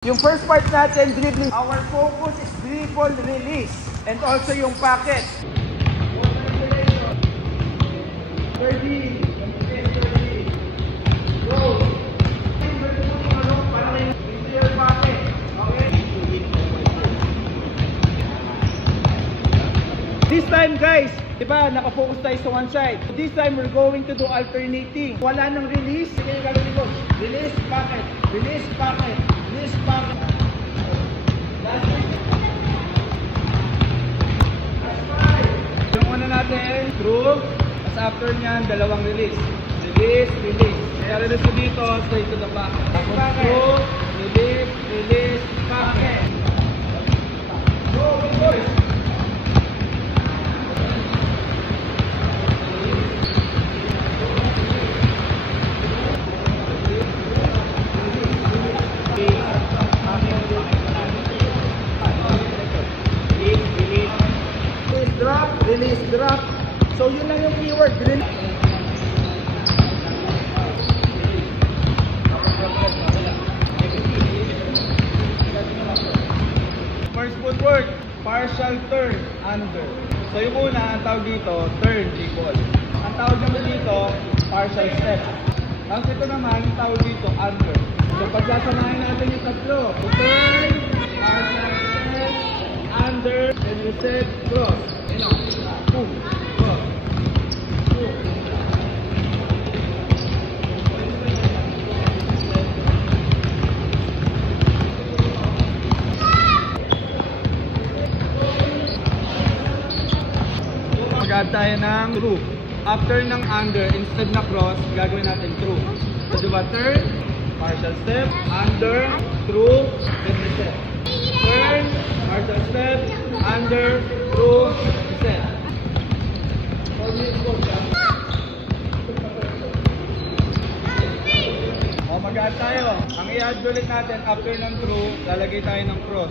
Yung first part natin, dribbling. Our focus is dribble release and also yung packet. 30. Go. This time guys, diba, nakafocus tayo sa one side. This time we're going to do alternating. Wala nang release. Sige yung gagawin ko. Release, packet. Release, packet. Release, packet. Last one. Last five. Yung una natin, through. Tapos after nyan, dalawang release. Release, release. Kaya release ko dito, straight to the packet. Through, release, release, packet. Go, boys. Release, drop. So yun lang yung keyword. First footwork, partial turn, under. So yung una, ang tawag dito, turn, G-ball. Ang tawag naman dito, partial step. Tapos ito naman, ang tawag dito, under. So pagsasamahin natin yung tatlo. Turn, partial step, under, and reset, cross. Boom. Cross. Boom. Mag-add tayo ng through. After ng under, instead na cross, gagawin natin through. So diba, turn, partial step, under, through, then reset. Turn, partial step, under, through, reset. O, mag-add tayo. Ang i-add ulit natin, after ng through, lalagay tayo ng cross.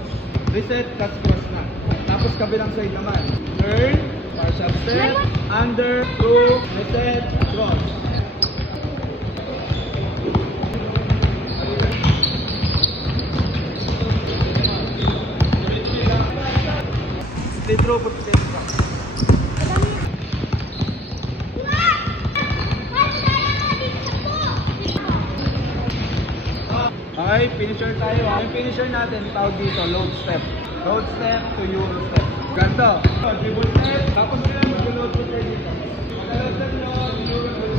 Reset, that's cross na. Tapos kabilang side naman. Turn, partial step, under, through, reset, cross. Stay through, put it in. Okay, finisher tayo. Yung finisher natin, tawag dito, load step. Load step to Euro step. Ganto. Dribble step, tapos sila mag-load po tayo dito. Mag-load step nyo, Euro step.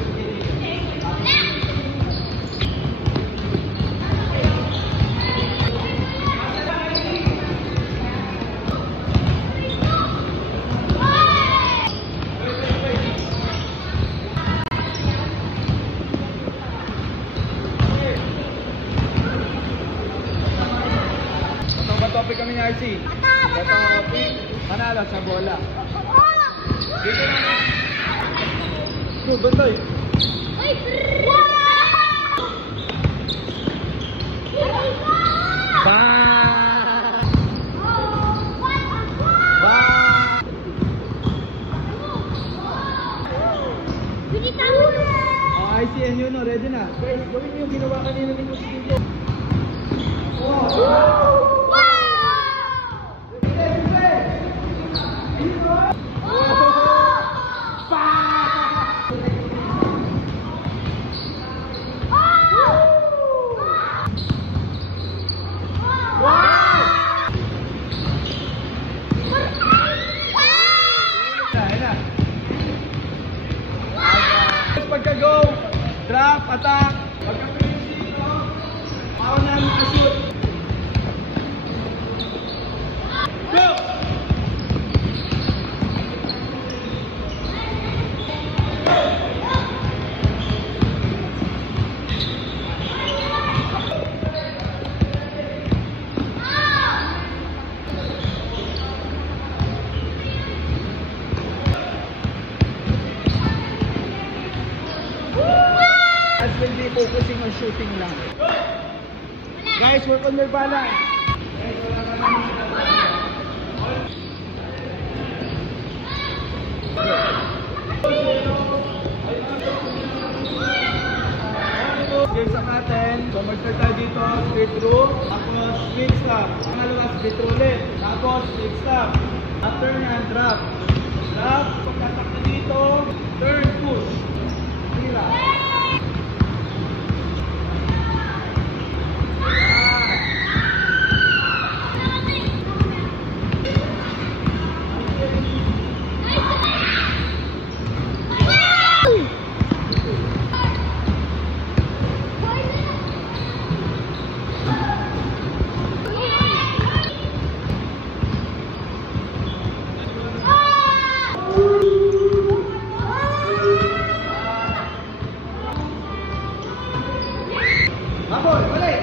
Topic kami ni RC. Manalo sa bola. Dito na. Bantoy. RC and yun, ready na. Guys, gawin yung ginawa kanina ni Mosquito. Pagka-go, drop, attack. Pagka-finish dito, ako namin ka-shoot. Go! Will be focusing on shooting lang. Guys, work on their balance. Gears natin. So mag-start tayo dito, straight through. Tapos split stop. Pangalawa, split through ulit. Tapos split stop. After nyan, drop. Drop. Pagkatakta dito, turn, push. Tira. Mabol, balik!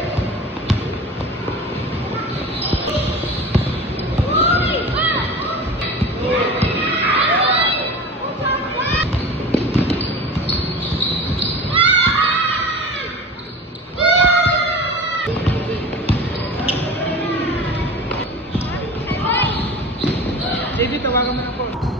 David, tawagan mo na po.